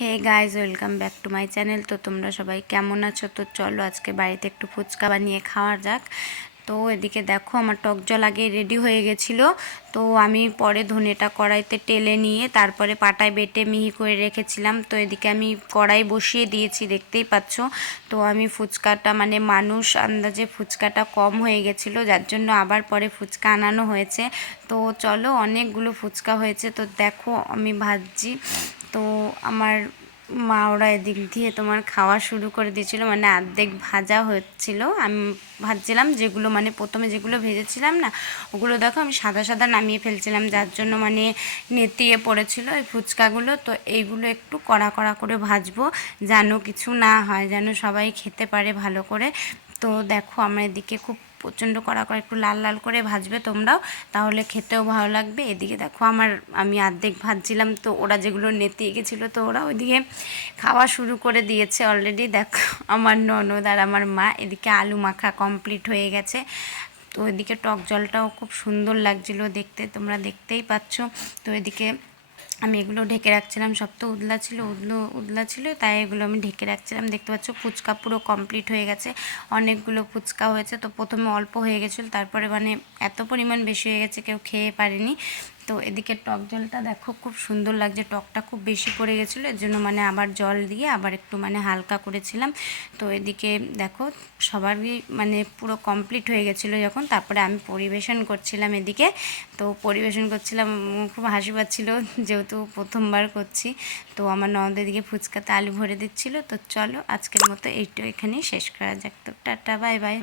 Hey guys welcome back to my channel তো তোমরা সবাই কেমন আছো? তো চলো আজকে বাড়িতে একটু ফুচকা বানিয়ে খাওয়া যাক। তো এদিকে দেখো আমার টক জল আগে রেডি হয়ে গেছিল। তো আমি পরে ধনেটা কড়াইতে টেলে নিয়ে তারপরে পাটায় বেটে মিহি করে রেখেছিলাম। তো এদিকে আমি কড়াই বসিয়ে দিয়েছি, দেখতেই পাচ্ছ। তো আমি ফুচকাটা মানে মানুষ আন্দাজে ফুচকাটা কম হয়ে গেছিল, যার জন্য আবার পরে ফুচকা আনানো হয়েছে। তো চলো অনেকগুলো ফুচকা হয়েছে। তো দেখো আমি ভাজছি। তো আমার মা ওরা এদিক দিয়ে তোমার খাওয়া শুরু করে দিয়েছিল মানে অর্ধেক ভাজা হচ্ছিল। আমি ভাজছিলাম যেগুলো মানে প্রথমে যেগুলো ভেজেছিলাম না, ওগুলো দেখো আমি সাদা সাদা নামিয়ে ফেলছিলাম, যার জন্য মানে নেতিয়ে পড়েছিল এই ফুচকাগুলো। তো এইগুলো একটু কড়া কড়া করে ভাজবো, যেন কিছু না হয়, যেন সবাই খেতে পারে ভালো করে। তো দেখো, আমার এদিকে খুব প্রচণ্ড কড়া করে একটু লাল লাল করে ভাজবে তোমরাও, তাহলে খেতেও ভালো লাগবে। এদিকে দেখো আমার, আমি অর্ধেক ভাজছিলাম, তো ওরা যেগুলো নেতিয়ে গেছিল তো ওরা ওইদিকে খাওয়া শুরু করে দিয়েছে অলরেডি দেখো আমার ননদ আর আমার মা, এদিকে আলু মাখা কমপ্লিট হয়ে গেছে। তো এদিকে টক জলটাও খুব সুন্দর লাগছিল দেখতে, তোমরা দেখতেই পাচ্ছ। তো এদিকে আমি এগুলো ঢেকে রাখছিলাম, সব তো উদলা ছিল উদলো উদলা ছিল, তাই এগুলো আমি ঢেকে রাখছিলাম। দেখতে পাচ্ছ, ফুচকা পুরো কমপ্লিট হয়ে গেছে। অনেকগুলো ফুচকা হয়েছে, তো প্রথমে অল্প হয়ে গেছিল, তারপরে মানে এত পরিমাণ বেশি হয়ে গেছে, কেউ খেয়ে পারেনি। তো এদিকে টক জলটা দেখো খুব সুন্দর লাগছে, টকটা খুব বেশি পড়ে গেছিল, এর জন্য মানে আবার জল দিয়ে আবার একটু মানে হালকা করেছিলাম। তো এদিকে দেখো সবারই মানে পুরো কমপ্লিট হয়ে গেছিল যখন, তারপরে আমি পরিবেশন করছিলাম এদিকে। তো পরিবেশন করছিলাম, খুব হাসি পাচ্ছিলো যেহেতু প্রথমবার করছি। তো আমার ননদের এদিকে ফুচকাতে আলু ভরে দিচ্ছিল, তো চলো আজকের মতো এইটা এখানেই শেষ করা যাক। তো টাটা বাই বাই